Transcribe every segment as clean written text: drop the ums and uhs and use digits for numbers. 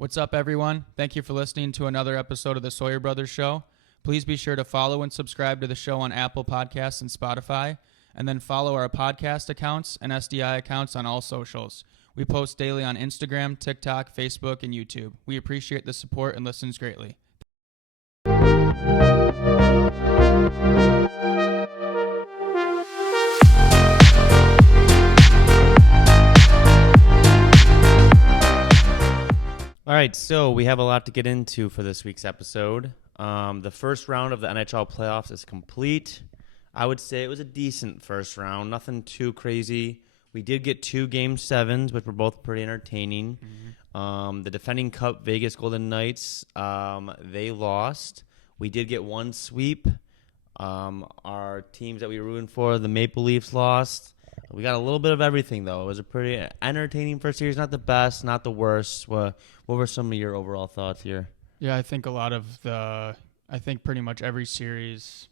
What's up, everyone? Thank you for listening to another episode of the Sawyer Brothers Show. Please be sure to follow and subscribe to the show on Apple Podcasts and Spotify, and then follow our podcast accounts and SDI accounts on all socials. We post daily on Instagram, TikTok, Facebook, and YouTube. We appreciate the support and listens greatly. All right, so we have a lot to get into for this week's episode. The first round of the NHL playoffs is complete. I would say it was a decent first round, nothing too crazy. We did get 2 Game 7s, which were both pretty entertaining. The defending Cup Vegas Golden Knights, they lost. We did get 1 sweep. Our teams that we were rooting for, the Maple Leafs, lost. We got a little bit of everything, though. It was a pretty entertaining first series. Not the best, not the worst. What were some of your overall thoughts here? Yeah, I think pretty much every series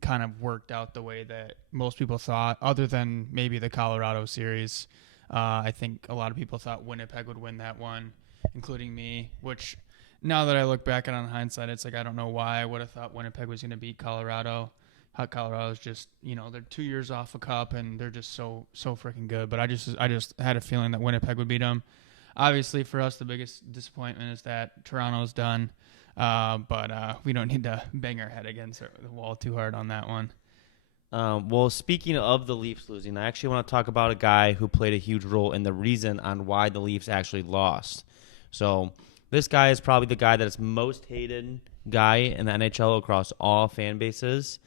kind of worked out the way that most people thought, other than maybe the Colorado series. I think a lot of people thought Winnipeg would win that one, including me, which now that I look back on hindsight, it's like I don't know why I would have thought Winnipeg was going to beat Colorado. How Colorado's just, they're 2 years off a cup and they're just so freaking good. But I just had a feeling that Winnipeg would beat them. Obviously, for us, the biggest disappointment is that Toronto's done. But we don't need to bang our head against the wall too hard on that one. Well, speaking of the Leafs losing, I actually want to talk about a guy who played a huge role in the reason on why the Leafs actually lost. So this guy is probably the guy that is most hated guy in the NHL across all fan bases.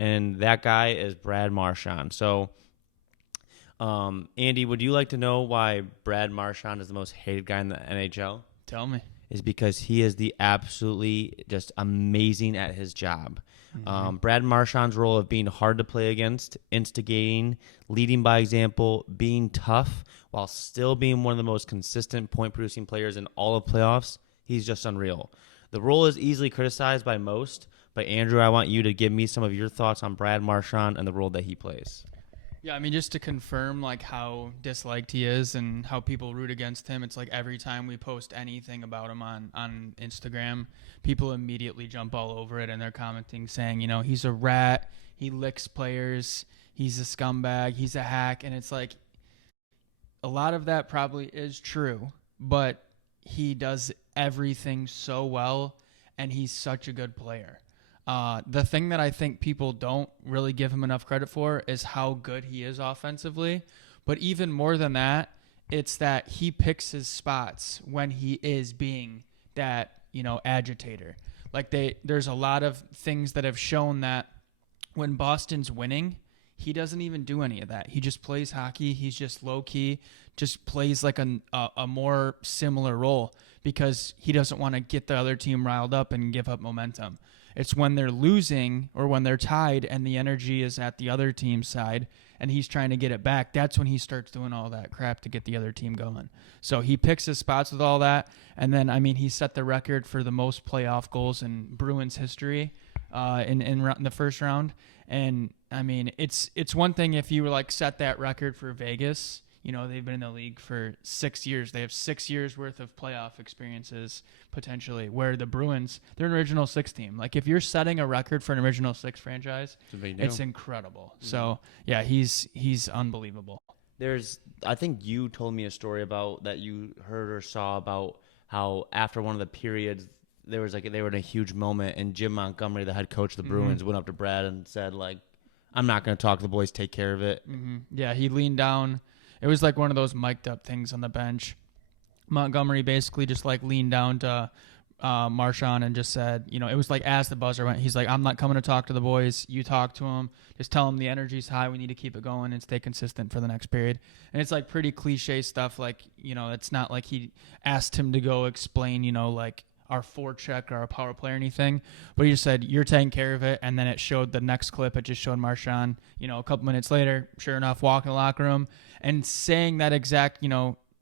And that guy is Brad Marchand. So, Andy, would you like to know why Brad Marchand is the most hated guy in the NHL? Tell me. Is because he is the absolutely just amazing at his job. Brad Marchand's role of being hard to play against, instigating, leading by example, being tough, while still being one of the most consistent point-producing players in all of playoffs, he's just unreal. The role is easily criticized by most, but Andrew, I want you to give me some of your thoughts on Brad Marchand and the role that he plays. Yeah, I mean, just to confirm like how disliked he is and how people root against him, it's like every time we post anything about him on Instagram, people immediately jump all over it and they're commenting saying, he's a rat, he licks players, he's a scumbag, he's a hack, and it's like a lot of that probably is true, but he does everything so well and he's such a good player. The thing that I think people don't really give him enough credit for is how good he is offensively. But even more than that, it's that he picks his spots when he is being that, agitator. Like there's a lot of things that have shown that when Boston's winning, he doesn't even do any of that. He just plays hockey. He's just low key, just plays like a more similar role because he doesn't want to get the other team riled up and give up momentum. It's when they're losing or when they're tied and the energy is at the other team's side and he's trying to get it back, that's when he starts doing all that crap to get the other team going. So he picks his spots with all that. And then, he set the record for the most playoff goals in Bruins history in the first round. And, it's one thing if you were set that record for Vegas. They've been in the league for 6 years. They have 6 years worth of playoff experiences potentially, where the Bruins, they're an original 6 team. Like if you're setting a record for an original 6 franchise, it's incredible. Mm-hmm. So yeah, he's unbelievable. I think you told me a story about that you heard or saw about how after one of the periods, they were in a huge moment and Jim Montgomery, the head coach of the Bruins, went up to Brad and said I'm not going to talk to the boys, take care of it. Mm-hmm. Yeah. He leaned down. It was like one of those mic'd up things on the bench. Montgomery basically just leaned down to Marchand and just said, it was as the buzzer went, he's like, I'm not coming to talk to the boys. You talk to them. Just tell them the energy's high. We need to keep it going and stay consistent for the next period. And it's pretty cliche stuff. It's not like he asked him to go explain, our forecheck or our power play or anything. But he just said, you're taking care of it. And then it showed the next clip. It just showed Marchand, a couple minutes later, sure enough, walking in the locker room and saying that exact,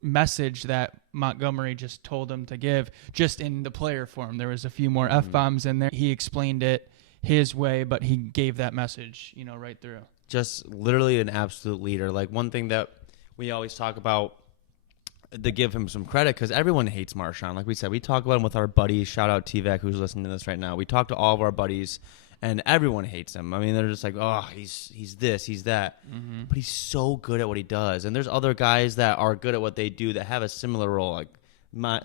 message that Montgomery just told him to give, just in the player form. There was a few more F-bombs in there. He explained it his way, but he gave that message, right through. Just literally an absolute leader. One thing that we always talk about to give him some credit because everyone hates Marshawn. Like we said, we talk about him with our buddies. Shout out T-Vac who's listening to this right now. We talk to all of our buddies, and everyone hates him. I mean, they're just like, oh, he's this, he's that. Mm-hmm. But he's so good at what he does. And there's other guys that are good at what they do that have a similar role. Like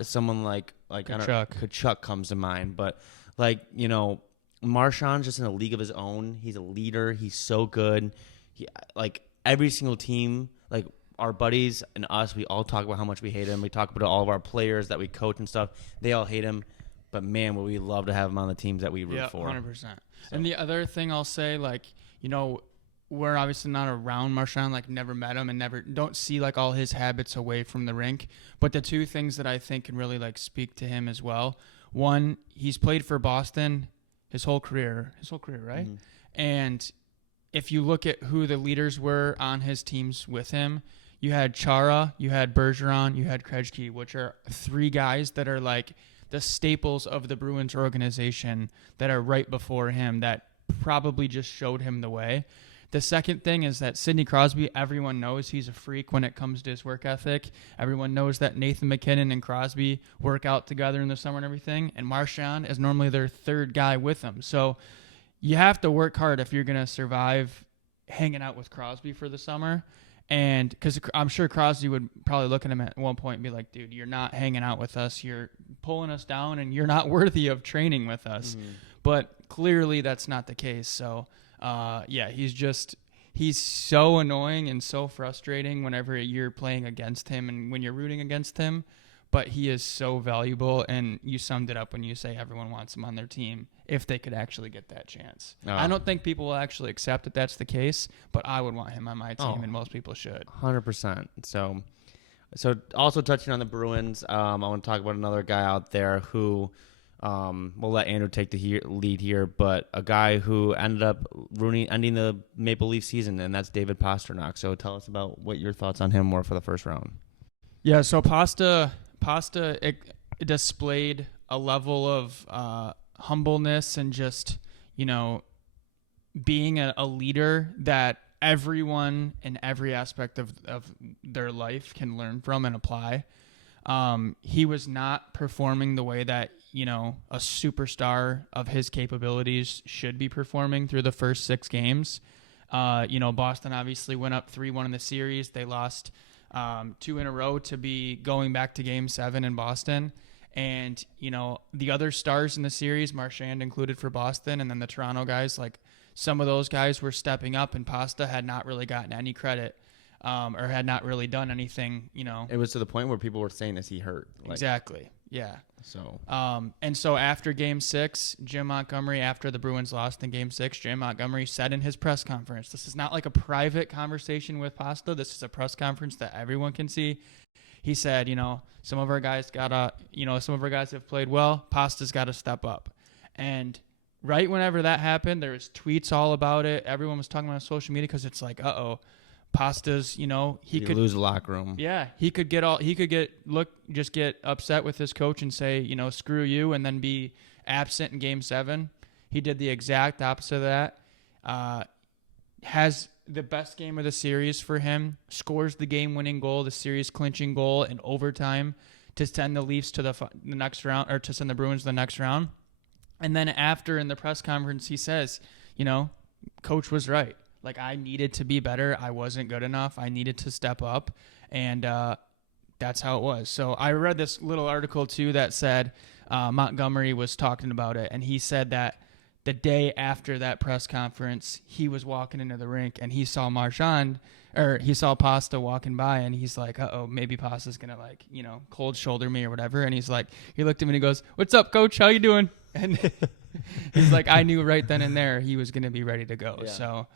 someone like Kachuk comes to mind. But, like, you know, Marshawn's just in a league of his own. He's a leader. He's so good. Like, every single team, like, our buddies and us, we all talk about how much we hate him. We talk about all of our players that we coach and stuff. They all hate him. But, man, would we love to have him on the teams that we root for. 100%. So. And the other thing I'll say, like, you know, we're obviously not around Marshawn, like, never met him and don't see, like, all his habits away from the rink. But the two things that I think can really, like, speak to him as well. One, he's played for Boston his whole career, right? Mm-hmm. And if you look at who the leaders were on his teams with him, you had Chara, you had Bergeron, you had Krejci, which are three guys that are like the staples of the Bruins organization that are right before him that probably just showed him the way. The second thing is that Sidney Crosby, everyone knows he's a freak when it comes to his work ethic. Everyone knows that Nathan McKinnon and Crosby work out together in the summer and everything. And Marchand is normally their third guy with them. So you have to work hard if you're going to survive hanging out with Crosby for the summer. And because I'm sure Crosby would probably look at him at one point and be like, dude, you're not hanging out with us. You're pulling us down and you're not worthy of training with us. Mm-hmm. But clearly that's not the case. So, yeah, he's so annoying and so frustrating whenever you're playing against him and when you're rooting against him. But he is so valuable, and you summed it up when you say everyone wants him on their team if they could actually get that chance. I don't think people will actually accept that that's the case, but I would want him on my team, and most people should. 100%. So also touching on the Bruins, I want to talk about another guy out there who we'll let Andrew take the lead here, but a guy who ended up ending the Maple Leaf season, and that's David Pastrnak. So tell us about what your thoughts on him were for the first round. Yeah, so Pasta it displayed a level of humbleness and just, you know, being a leader that everyone in every aspect of their life can learn from and apply. He was not performing the way that, you know, a superstar of his capabilities should be performing through the first 6 games. You know, Boston obviously went up 3-1 in the series. They lost 2 in a row to be going back to Game 7 in Boston. And, you know, the other stars in the series, Marchand included for Boston, and then the Toronto guys, like some of those guys were stepping up, and Pasta had not really gotten any credit or had not really done anything, you know. It was to the point where people were saying, is he hurt? Like, exactly, yeah. So, and so after Game 6, Jim Montgomery, after the Bruins lost in Game 6, Jim Montgomery said in his press conference, this is not like a private conversation with Pasta. This is a press conference that everyone can see. He said, you know, some of our guys have played well. Pasta's got to step up. And right whenever that happened, there was tweets all about it. Everyone was talking about it on social media because it's like, Pasta's, you know, he could lose the locker room. Yeah, get upset with his coach and say, you know, screw you, and then be absent in Game 7. He did the exact opposite of that. Has the best game of the series for him. Scores the game-winning goal, the series-clinching goal in overtime to send the Leafs to the next round, or to send the Bruins to the next round. And then after in the press conference, he says, you know, coach was right. Like, I needed to be better. I wasn't good enough. I needed to step up. And that's how it was. So I read this little article, too, that said Montgomery was talking about it. And he said that the day after that press conference, he was walking into the rink and he saw he saw Pasta walking by. And he's like, maybe Pasta's going to, like, you know, cold shoulder me or whatever. And he's like, he looked at him and he goes, "What's up, coach? How you doing?" And he's like, I knew right then and there he was going to be ready to go. Yeah. So,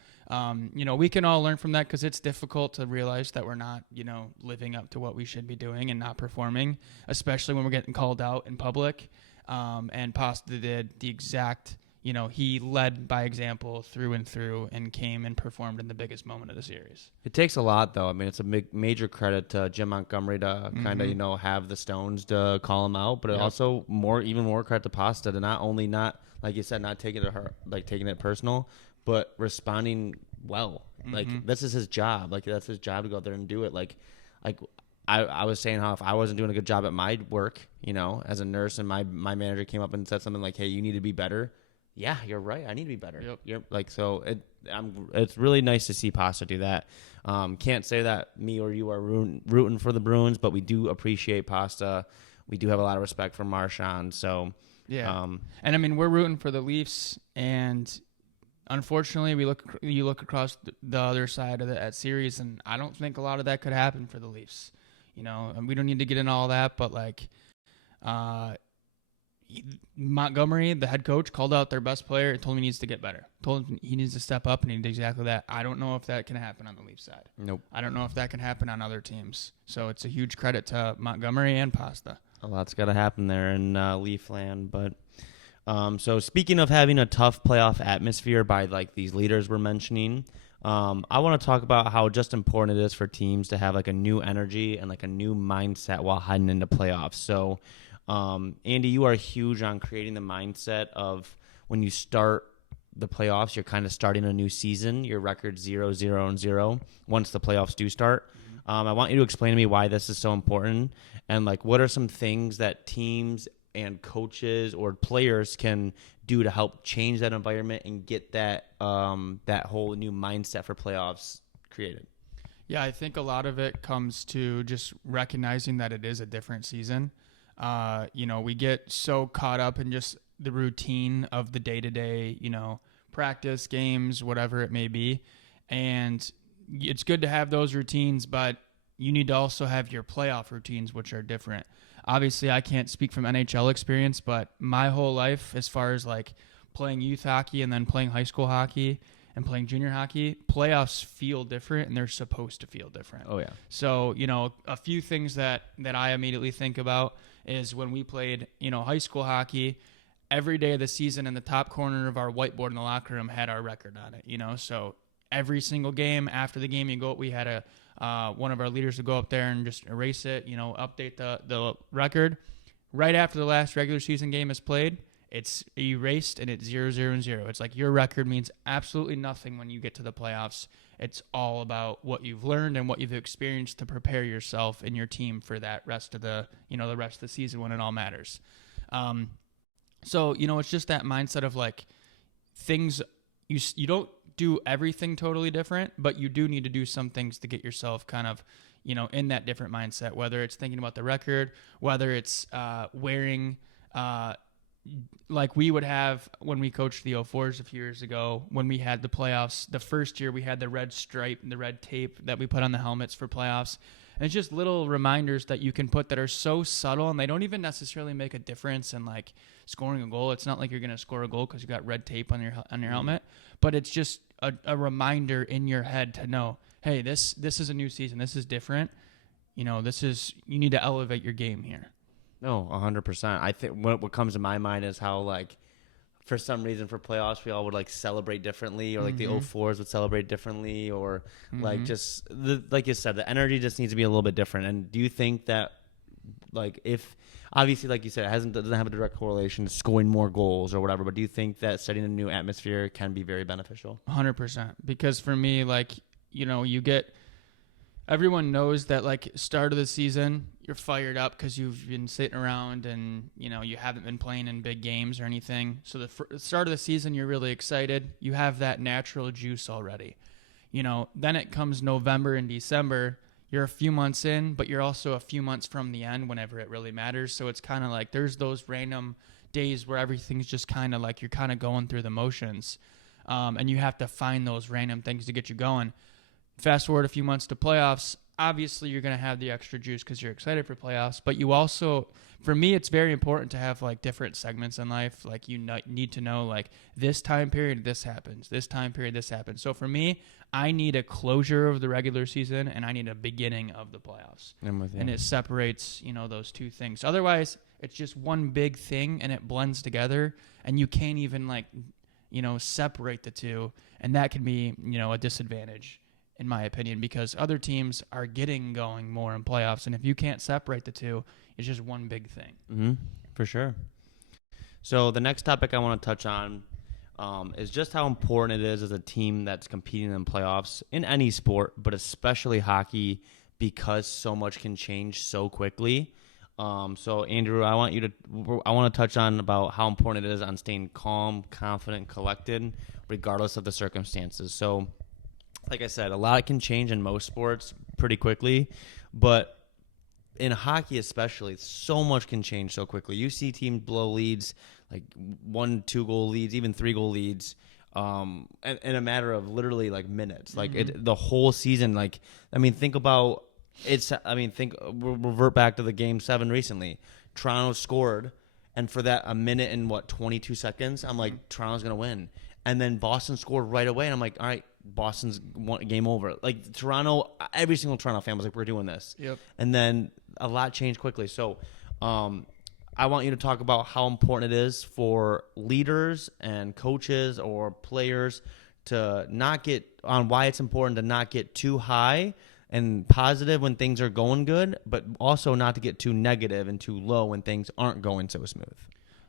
you know, we can all learn from that because it's difficult to realize that we're not, you know, living up to what we should be doing and not performing, especially when we're getting called out in public. And Pasta did the exact, you know, he led by example through and through and came and performed in the biggest moment of the series. It takes a lot, though. I mean, it's a major credit to Jim Montgomery to kind of, you know, have the stones to call him out, but also even more credit to Pasta to not like you said, not taking it personal, but responding well. Like, this is his job. Like, that's his job to go out there and do it. Like I was saying how if I wasn't doing a good job at my work, as a nurse, and my manager came up and said something like, "Hey, you need to be better." Yeah, you're right. I need to be better. Yep. You're like, so it's really nice to see Pasta do that. Can't say that me or you are rooting for the Bruins, but we do appreciate Pasta. We do have a lot of respect for Marchand. So yeah, and I mean, we're rooting for the Leafs, and unfortunately, you look across the other side of that series, and I don't think a lot of that could happen for the Leafs. And we don't need to get into all that, but like, Montgomery, the head coach, called out their best player and told him he needs to get better. Told him he needs to step up, and he did exactly that. I don't know if that can happen on the Leafs side. Nope. I don't know if that can happen on other teams. So it's a huge credit to Montgomery and Pasta. A lot's got to happen there in Leafland, but so speaking of having a tough playoff atmosphere by like these leaders we're mentioning, I want to talk about how just important it is for teams to have like a new energy and like a new mindset while heading into playoffs. So, Andy, you are huge on creating the mindset of when you start the playoffs, you're kind of starting a new season. Your record 0-0-0 once the playoffs do start. I want you to explain to me why this is so important, and like what are some things that teams and coaches or players can do to help change that environment and get that that whole new mindset for playoffs created. Yeah, I think a lot of it comes to just recognizing that it is a different season. We get so caught up in just the routine of the day-to-day, practice, games, whatever it may be. And it's good to have those routines, but you need to also have your playoff routines, which are different. Obviously, I can't speak from NHL experience, but my whole life, as far as like playing youth hockey and then playing high school hockey and playing junior hockey, playoffs feel different, and they're supposed to feel different. Oh, yeah. So, a few things that I immediately think about is when we played, high school hockey, every day of the season in the top corner of our whiteboard in the locker room had our record on it, So every single game, after the game we had one of our leaders to go up there and just erase it, update the record. Right after the last regular season game is played, it's erased and it's 0-0-0. It's like your record means absolutely nothing when you get to the playoffs. It's all about what you've learned and what you've experienced to prepare yourself and your team for that rest of the season when it all matters. So, it's just that mindset of like things you don't do everything totally different, but you do need to do some things to get yourself kind of, in that different mindset, whether it's thinking about the record, whether it's wearing, like we would have when we coached the 04s a few years ago, when we had the playoffs, the first year we had the red stripe and the red tape that we put on the helmets for playoffs. And it's just little reminders that you can put that are so subtle, and they don't even necessarily make a difference in like scoring a goal. It's not like you're going to score a goal because you got red tape on your helmet, but it's just a reminder in your head to know, hey, this is a new season. This is different. You need to elevate your game here. No, 100%. I think what comes to my mind is how like for some reason for playoffs we all would like celebrate differently, or like the 04s would celebrate differently, or like just like you said, the energy just needs to be a little bit different. And do you think that like if obviously like you said it doesn't have a direct correlation to scoring more goals or whatever, but do you think that setting a new atmosphere can be very beneficial? 100%. Because for me, like, everyone knows that like start of the season you're fired up because you've been sitting around and you haven't been playing in big games or anything. So the start of the season you're really excited. You have that natural juice already. Then it comes November and December. You're a few months in, but you're also a few months from the end whenever it really matters. So it's kind of like there's those random days where everything's just kind of like you're kind of going through the motions, and you have to find those random things to get you going. Fast forward a few months to playoffs, obviously you're going to have the extra juice because you're excited for playoffs, but you also, for me, it's very important to have like different segments in life. Like you need to know like this time period, this happens, this time period, this happens. So for me, I need a closure of the regular season and I need a beginning of the playoffs. I'm with you. And it separates, those two things. Otherwise, it's just one big thing and it blends together and you can't even like, separate the two. And that can be, a disadvantage in my opinion, because other teams are getting going more in playoffs. And if you can't separate the two, it's just one big thing. Mm-hmm. For sure. So the next topic I want to touch on is just how important it is as a team that's competing in playoffs in any sport, but especially hockey, because so much can change so quickly. So Andrew, I want to touch on about how important it is on staying calm, confident, collected, regardless of the circumstances. So, like I said, a lot can change in most sports pretty quickly, but in hockey especially, so much can change so quickly. You see teams blow leads, like 1-2 goal leads, even 3 goal leads, in a matter of literally like minutes. Like the whole season. Like, I mean, think about. We'll revert back to the game 7 recently. Toronto scored, and for that a minute and 22 seconds, I'm like, Toronto's gonna win. And then Boston scored right away, and I'm like, all right, Boston's game over. Like Toronto, every single Toronto fan was like, we're doing this. Yep. And then a lot changed quickly. So, I want you to talk about how important it is for leaders and coaches or players to not get on why it's important to not get too high and positive when things are going good, but also not to get too negative and too low when things aren't going so smooth.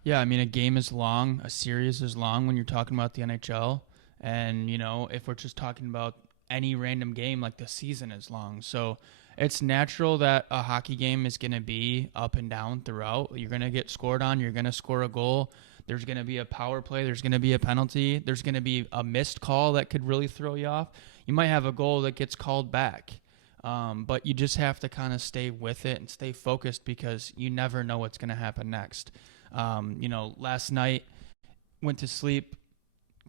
Yeah, I mean, a game is long, a series is long when you're talking about the NHL. And, if we're just talking about any random game, like the season is long. So it's natural that a hockey game is going to be up and down throughout. You're going to get scored on. You're going to score a goal. There's going to be a power play. There's going to be a penalty. There's going to be a missed call that could really throw you off. You might have a goal that gets called back. But you just have to kind of stay with it and stay focused because you never know what's going to happen next. Last night, went to sleep.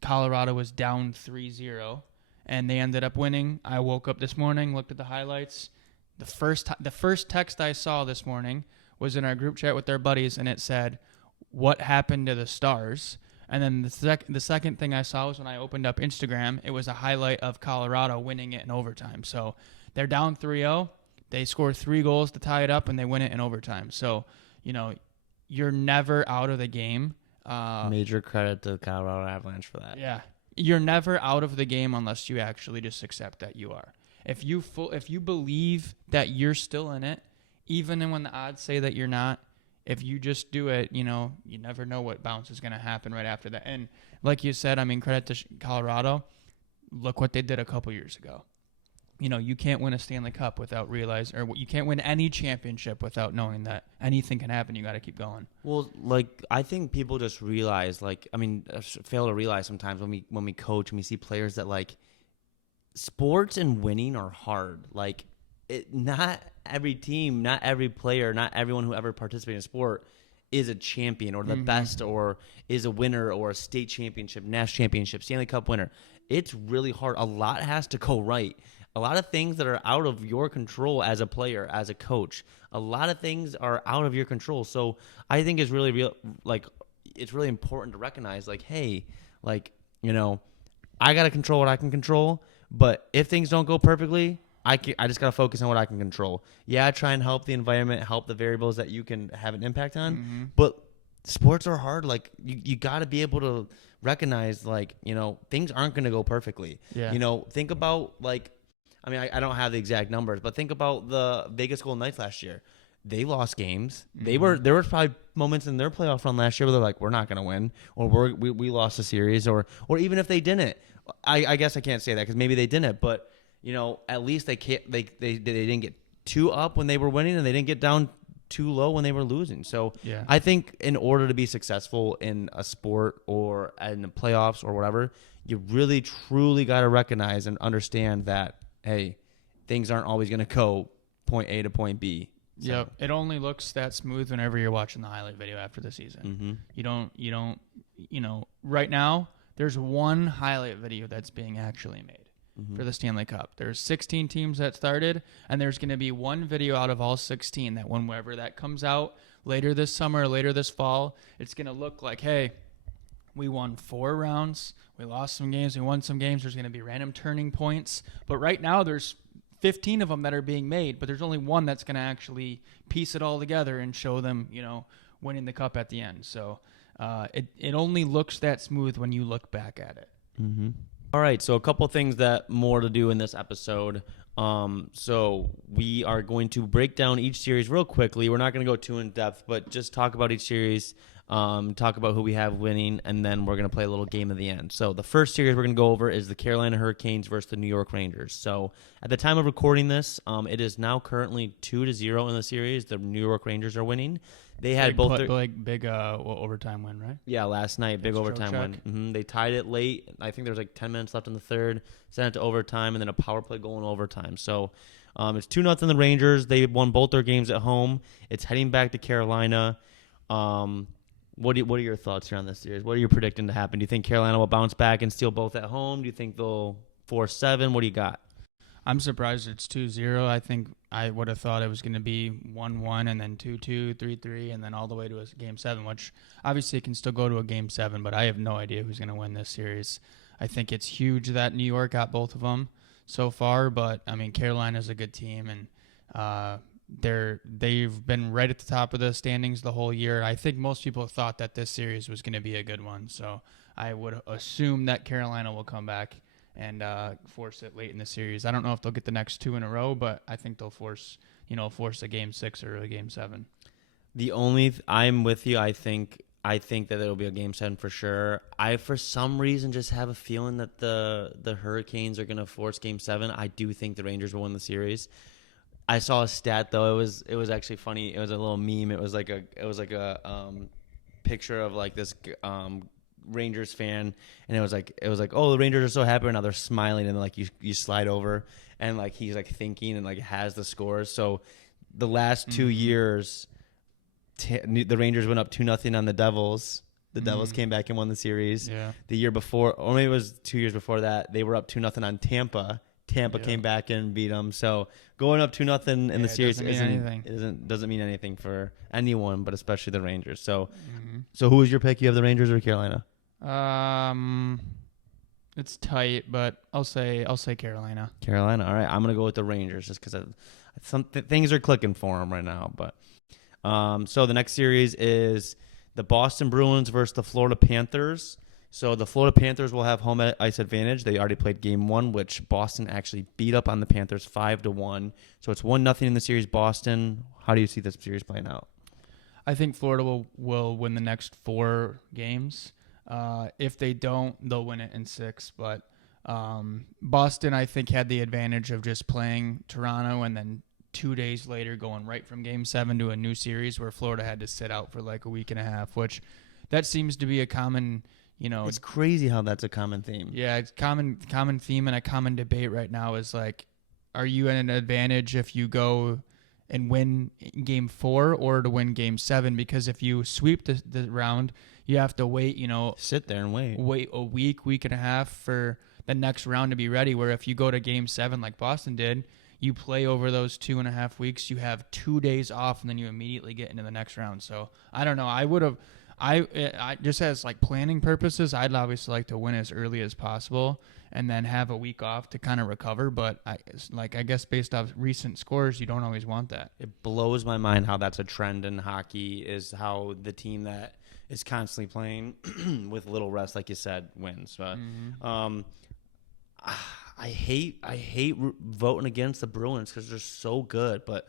Colorado was down 3-0, and they ended up winning. I woke up this morning, looked at the highlights. The first text I saw this morning was in our group chat with their buddies, and it said, "What happened to the Stars?" And then the second thing I saw was when I opened up Instagram, it was a highlight of Colorado winning it in overtime. So they're down 3-0. They score 3 goals to tie it up, and they win it in overtime. So, you're never out of the game. Major credit to the Colorado Avalanche for that. Yeah. You're never out of the game unless you actually just accept that you are. If you believe that you're still in it, even when the odds say that you're not, if you just do it, you never know what bounce is going to happen right after that. And like you said, I mean, credit to Colorado. Look what they did a couple years ago. You can't win a Stanley Cup without realizing, or you can't win any championship without knowing that anything can happen. You got to keep going. Well, I think people just realize, fail to realize sometimes when we coach and we see players that sports and winning are hard. Not every team, not every player, not everyone who ever participated in sport is a champion or the best or is a winner or a state championship, national championship, Stanley Cup winner. It's really hard. A lot has to go right. A lot of things that are out of your control as a player, as a coach, a lot of things are out of your control. So I think it's really it's really important to recognize, hey, I got to control what I can control. But if things don't go perfectly, I just got to focus on what I can control. Yeah, try and help the environment, help the variables that you can have an impact on. But sports are hard. You got to be able to recognize, things aren't going to go perfectly. Yeah. Think about, I don't have the exact numbers, but think about the Vegas Golden Knights last year. They lost games. There were probably moments in their playoff run last year where they're like, we're not going to win, or we lost a series, or even if they didn't. I guess I can't say that because maybe they didn't, but at least they didn't get too up when they were winning, and they didn't get down too low when they were losing. So yeah. I think in order to be successful in a sport or in the playoffs or whatever, you really truly got to recognize and understand that, hey, things aren't always going to go point A to point B. So. Yep. It only looks that smooth whenever you're watching the highlight video after the season. You don't, right now there's one highlight video that's being actually made for the Stanley Cup. There's 16 teams that started, and there's going to be one video out of all 16 that whenever that comes out later this summer, later this fall, it's going to look like, hey, we won 4 rounds. We lost some games. We won some games. There's going to be random turning points. But right now there's 15 of them that are being made, but there's only one that's going to actually piece it all together and show them, winning the cup at the end. So it only looks that smooth when you look back at it. All right, so a couple things that more to do in this episode. So we are going to break down each series real quickly. We're not going to go too in depth, but just talk about each series, talk about who we have winning, and then we're going to play a little game at the end. So the first series we're going to go over is the Carolina Hurricanes versus the New York Rangers. So at the time of recording this, it is now currently 2-0 in the series. The New York Rangers are winning. They had big overtime win, right? Yeah, last night, big overtime Trocheck. win. They tied it late. I think there was like 10 minutes left in the third. Sent it to overtime, and then a power play goal in overtime. So it's 2-0 the Rangers. They won both their games at home. It's heading back to Carolina. What are your thoughts here on this series? What are you predicting to happen? Do you think Carolina will bounce back and steal both at home? Do you think they'll force 7? What do you got? I'm surprised it's 2-0. I think I would have thought it was going to be 1-1 and then 2-2, 3-3, and then all the way to a Game 7, which obviously can still go to a Game 7, but I have no idea who's going to win this series. I think it's huge that New York got both of them so far, but, I mean, Carolina's a good team, and they've been right at the top of the standings the whole year. I think most people thought that this series was going to be a good one, so I would assume that Carolina will come back and force it late in the series. I don't know if they'll get the next 2 in a row, but I think they'll force a Game 6 or a Game 7. I'm with you. I think that it'll be a Game 7 for sure. I, for some reason, just have a feeling that the Hurricanes are going to force Game 7. I do think the Rangers will win the series. I saw a stat though. It was actually funny. It was a little meme. It was like a picture of like this Rangers fan, and it was like, oh, the Rangers are so happy right now, they're smiling, and like you slide over, and like he's like thinking and like has the scores. So the last 2 years, the Rangers went up 2-0 on the Devils. The Devils came back and won the series. Yeah. The year before, or maybe it was 2 years before that, they were up 2-0 on Tampa. Tampa came back and beat them. So going up 2-0 in the series doesn't mean anything for anyone, but especially the Rangers. So, so who is your pick? You have the Rangers or Carolina? It's tight, but I'll say Carolina. Carolina. All right, I'm gonna go with the Rangers just because some things are clicking for them right now. But so the next series is the Boston Bruins versus the Florida Panthers. So the Florida Panthers will have home ice advantage. They already played Game 1, which Boston actually beat up on the Panthers 5-1. So it's 1-0 in the series. Boston. How do you see this series playing out? I think Florida will win the next 4 games. If they don't, they'll win it in 6. But Boston, I think, had the advantage of just playing Toronto and then 2 days later going right from Game 7 to a new series where Florida had to sit out for like a week and a half, which that seems to be a common, it's crazy how that's a common theme. Yeah, it's common theme and a common debate right now is like, are you at an advantage if you go and win Game 4 or to win Game 7? Because if you sweep the round, you have to wait, sit there and wait a week and a half for the next round to be ready. Where if you go to Game 7 like Boston did, you play over those 2.5 weeks, you have 2 days off, and then you immediately get into the next round. So I don't know. I just as like planning purposes, I'd obviously like to win as early as possible and then have a week off to kind of recover. But I guess based off recent scores, you don't always want that. It blows my mind how that's a trend in hockey, is how the team that is constantly playing with little rest, like you said, wins. But I hate voting against the Bruins because they're so good, but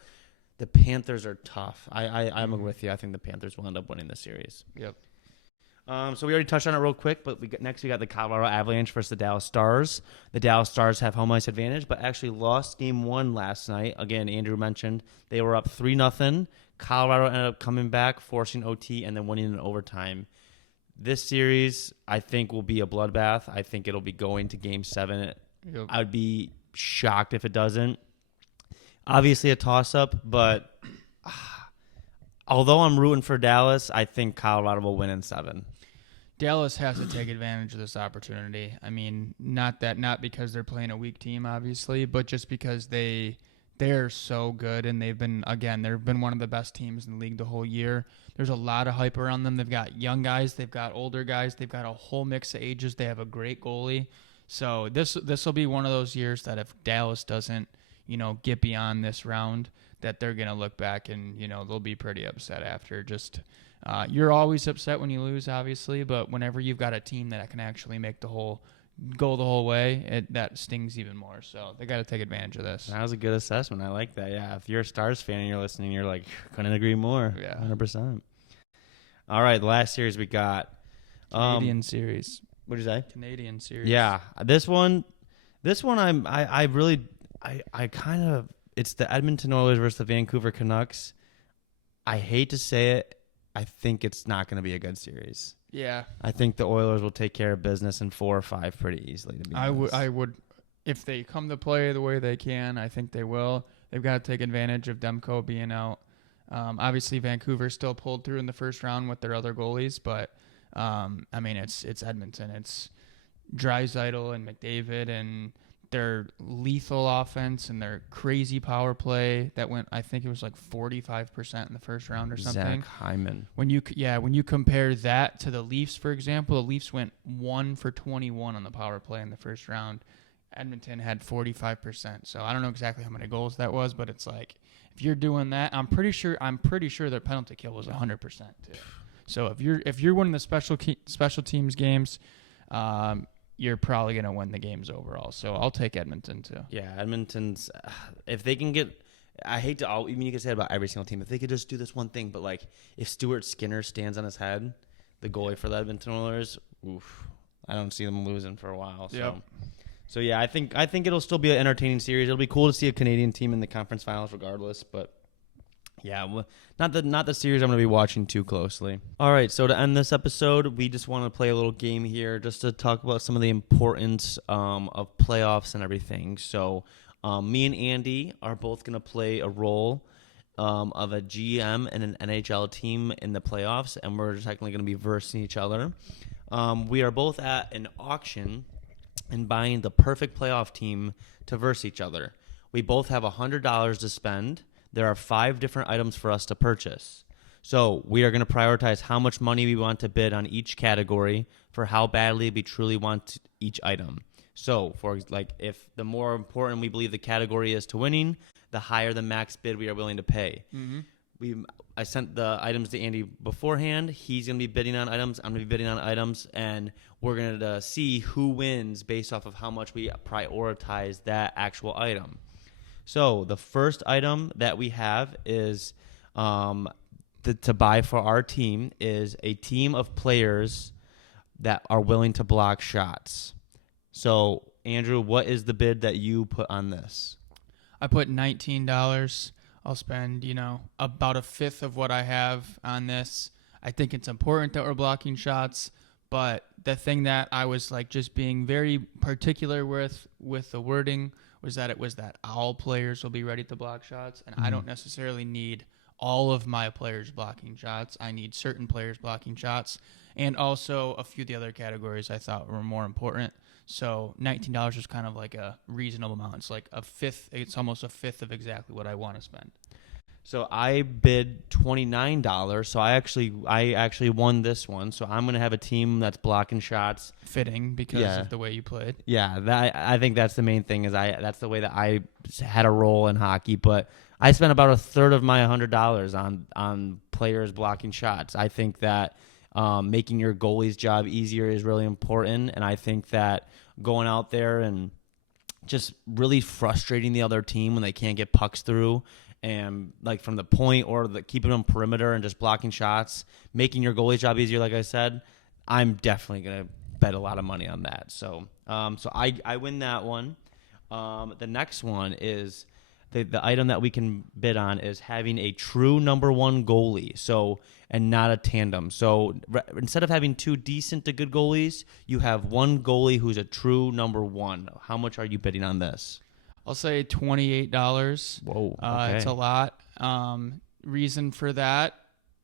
the Panthers are tough. I'm with you. I think the Panthers will end up winning this series. Yep. So we already touched on it real quick, but next we got the Colorado Avalanche versus the Dallas Stars. The Dallas Stars have home ice advantage, but actually lost Game 1 last night. Again, Andrew mentioned they were up 3-0. Colorado ended up coming back, forcing OT, and then winning in overtime. This series, I think, will be a bloodbath. I think it'll be going to Game 7. Yep. I would be shocked if it doesn't. Obviously a toss-up, but although I'm rooting for Dallas, I think Colorado will win in 7. Dallas has to take advantage of this opportunity. I mean, not because they're playing a weak team, obviously, but just because they're so good, and they've been one of the best teams in the league the whole year. There's a lot of hype around them. They've got young guys, they've got older guys, they've got a whole mix of ages. They have a great goalie. So this will be one of those years that if Dallas doesn't, get beyond this round, that they're gonna look back and they'll be pretty upset after. Just you're always upset when you lose, obviously, but whenever you've got a team that can actually make the whole go the whole way, that stings even more. So they got to take advantage of this. That was a good assessment. I like that. Yeah, if you're a Stars fan and you're listening, you're like, couldn't agree more. Yeah. 100%. All right, the last series we got. Canadian series. What'd you say? Canadian series. Yeah, this one I really kind of, it's the Edmonton Oilers versus the Vancouver Canucks. I hate to say it, I think it's not going to be a good series. Yeah. I think the Oilers will take care of business in 4 or 5 pretty easily. To be honest. I would, if they come to play the way they can, I think they will. They've got to take advantage of Demko being out. Obviously, Vancouver still pulled through in the first round with their other goalies, but I mean, it's Edmonton. It's Draisaitl and McDavid and their lethal offense and their crazy power play that went, I think it was like 45% in the first round or something. Zach Hyman. When you compare that to the Leafs, for example, the Leafs went 1 for 21 on the power play in the first round. Edmonton had 45%. So I don't know exactly how many goals that was, but it's like if you're doing that, I'm pretty sure their penalty kill was 100% too. So if you're winning the special teams games, you're probably going to win the games overall. So I'll take Edmonton too. Yeah, Edmonton's, if they can get, I hate to, even you can say it about every single team, if they could just do this one thing, but like if Stuart Skinner stands on his head, the goalie for the Edmonton Oilers, I don't see them losing for a while. So, yep. So yeah, I think it'll still be an entertaining series. It'll be cool to see a Canadian team in the conference finals regardless, but yeah, not the series I'm going to be watching too closely. All right, so to end this episode, we just want to play a little game here just to talk about some of the importance of playoffs and everything. So me and Andy are both going to play a role of a GM and an NHL team in the playoffs, and we're technically going to be versing each other. We are both at an auction and buying the perfect playoff team to verse each other. We both have $100 to spend. There are 5 different items for us to purchase. So we are going to prioritize how much money we want to bid on each category for how badly we truly want each item. So for like if the more important we believe the category is to winning, the higher the max bid we are willing to pay. Mm-hmm. I sent the items to Andy beforehand. He's going to be bidding on items. I'm going to be bidding on items. And we're going to see who wins based off of how much we prioritize that actual item. So the first item that we have is to buy for our team is a team of players that are willing to block shots. So, Andrew, what is the bid that you put on this? I put $19. I'll spend, about a fifth of what I have on this. I think it's important that we're blocking shots, but the thing that I was like just being very particular with the wording was that it was that all players will be ready to block shots, and I don't necessarily need all of my players blocking shots. I need certain players blocking shots, and also a few of the other categories I thought were more important. So $19 is kind of like a reasonable amount. It's like a fifth. It's almost a fifth of exactly what I want to spend. So I bid $29. So I actually won this one. So I'm gonna have a team that's blocking shots. Fitting because of the way you played. Yeah, I think that's the main thing. That's the way that I had a role in hockey. But I spent about a third of my $100 on players blocking shots. I think that making your goalie's job easier is really important, and I think that going out there and just really frustrating the other team when they can't get pucks through. And like from the point or keeping them perimeter and just blocking shots, making your goalie's job easier, like I said, I'm definitely going to bet a lot of money on that. So I win that one. The next one is the item that we can bid on is having a true number one goalie. So, and not a tandem. So instead of having 2 decent to good goalies, you have one goalie who's a true number one. How much are you bidding on this? I'll say $28. Whoa, okay. It's a lot. Reason for that,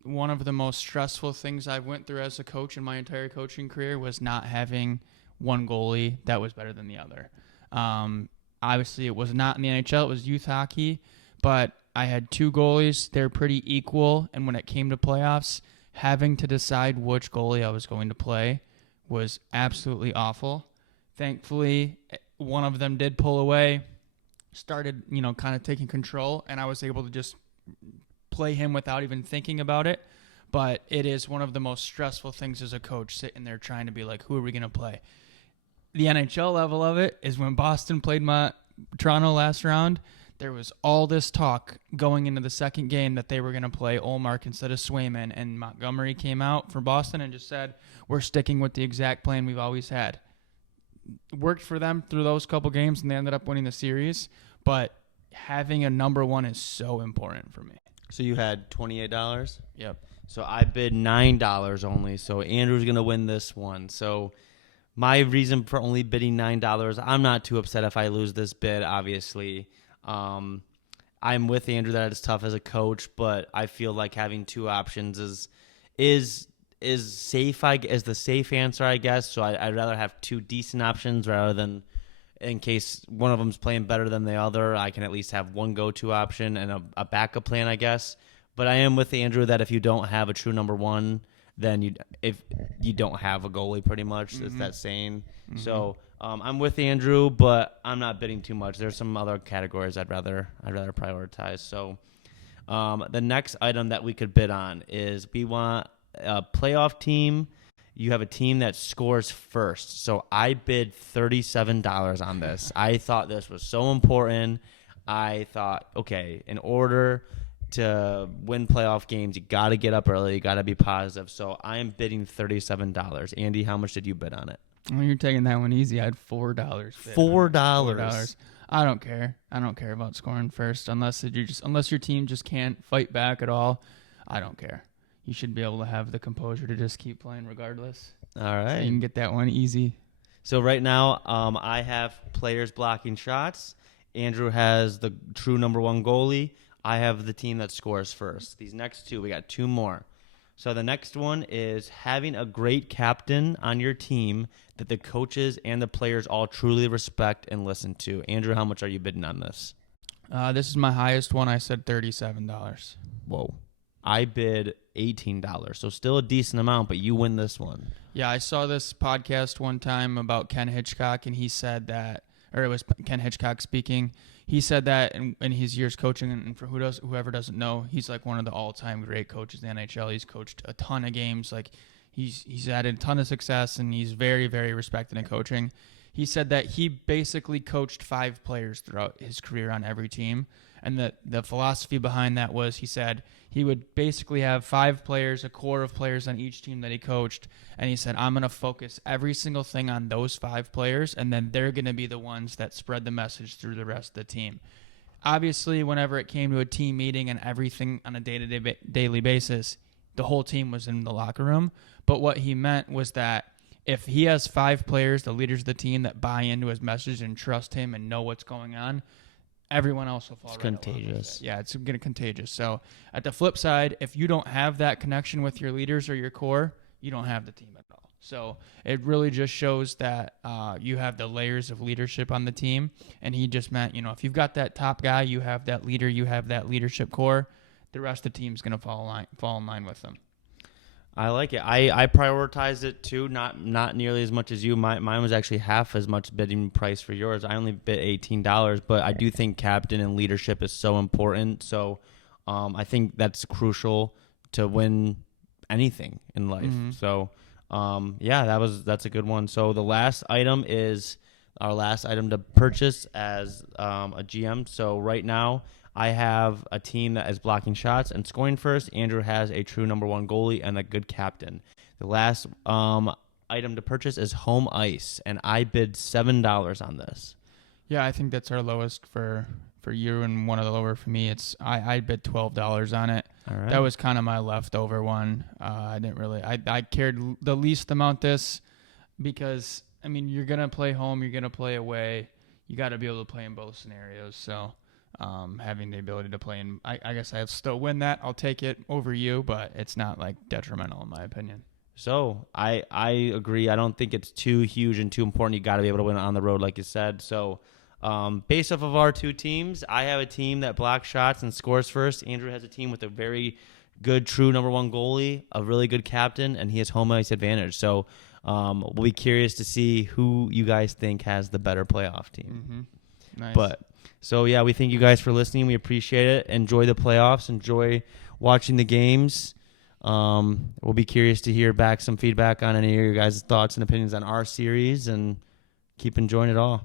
one of the most stressful things I went through as a coach in my entire coaching career was not having one goalie that was better than the other. Obviously, it was not in the NHL. It was youth hockey. But I had 2 goalies. They're pretty equal. And when it came to playoffs, having to decide which goalie I was going to play was absolutely awful. Thankfully, one of them did pull away. Started, kind of taking control, and I was able to just play him without even thinking about it. But it is one of the most stressful things as a coach, sitting there trying to be like, who are we going to play? the NHL level of it is when Boston played Toronto last round. There was all this talk going into the second game that they were going to play Ullmark instead of Swayman, and Montgomery came out for Boston and just said, we're sticking with the exact plan we've always had. Worked for them through those couple games, and they ended up winning the series, but having a number one is so important for me. So you had $28? Yep. So I bid $9 only, so Andrew's going to win this one. So my reason for only bidding $9, I'm not too upset if I lose this bid, obviously. I'm with Andrew that it's tough as a coach, but I feel like having two options is safe. Is the safe answer, I guess. So I'd rather have two decent options rather than, in case one of them's playing better than the other, I can at least have one go-to option and a backup plan, I guess. But I am with Andrew that if you don't have a true number one, then if you don't have a goalie, pretty much. It's that saying. Mm-hmm. So I'm with Andrew, but I'm not bidding too much. There's some other categories I'd rather prioritize. So the next item that we could bid on is we want a playoff team. You have a team that scores first. So I bid $37 on this. I thought this was so important. I thought, okay, in order to win playoff games, you got to get up early. You got to be positive. So I am bidding $37. Andy, how much did you bid on it? Well, you're taking that one easy. I had $4. $4. I don't care. I don't care about scoring first unless your team just can't fight back at all. I don't care. You should be able to have the composure to just keep playing regardless. All right. So you can get that one easy. So right now, I have players blocking shots. Andrew has the true number one goalie. I have the team that scores first. These next two, we got two more. So the next one is having a great captain on your team that the coaches and the players all truly respect and listen to. Andrew, how much are you bidding on this? This is my highest one. I said $37. Whoa. I bid $18, so still a decent amount, but you win this one. Yeah, I saw this podcast one time about Ken Hitchcock, and he said that, or it was Ken Hitchcock speaking. He said that in his years coaching, and for whoever doesn't know, he's like one of the all-time great coaches in the NHL. He's coached a ton of games. Like he's had a ton of success, and he's very, very respected in coaching. He said that he basically coached 5 players throughout his career on every team. And the philosophy behind that was, he said he would basically have 5 players, a core of players on each team that he coached. And he said, I'm going to focus every single thing on those 5 players, and then they're going to be the ones that spread the message through the rest of the team. Obviously, whenever it came to a team meeting and everything on a daily basis, the whole team was in the locker room. But what he meant was that if he has 5 players, the leaders of the team, that buy into his message and trust him and know what's going on, everyone else will follow. It's contagious. Yeah, it's going to contagious. So at the flip side, if you don't have that connection with your leaders or your core, you don't have the team at all. So it really just shows that you have the layers of leadership on the team. And he just meant, if you've got that top guy, you have that leader, you have that leadership core, the rest of the team's going to fall in line with them. I like it. I prioritize it too, not nearly as much as you. Mine was actually half as much bidding price for yours. I only bid $18, but I do think captain and leadership is so important. So I think that's crucial to win anything in life. Mm-hmm. So that's a good one. So the last item is our last item to purchase as a GM. So right now, I have a team that is blocking shots and scoring first. Andrew has a true number one goalie and a good captain. The last item to purchase is home ice, and I bid $7 on this. Yeah, I think that's our lowest for you and one of the lower for me. I bid $12 on it. All right. That was kind of my leftover one. I cared the least amount this because, you're going to play home, you're going to play away. You got to be able to play in both scenarios, so... having the ability to play, and I guess I'll still win that. I'll take it over you, but it's not detrimental in my opinion. So I agree. I don't think it's too huge and too important. You got to be able to win on the road, like you said. So based off of our two teams, I have a team that blocks shots and scores first. Andrew has a team with a very good, true number one goalie, a really good captain, and he has home ice advantage. So we'll be curious to see who you guys think has the better playoff team. Mm-hmm. Nice. But so, yeah, we thank you guys for listening. We appreciate it. Enjoy the playoffs. Enjoy watching the games. We'll be curious to hear back some feedback on any of your guys' thoughts and opinions on our series. And keep enjoying it all.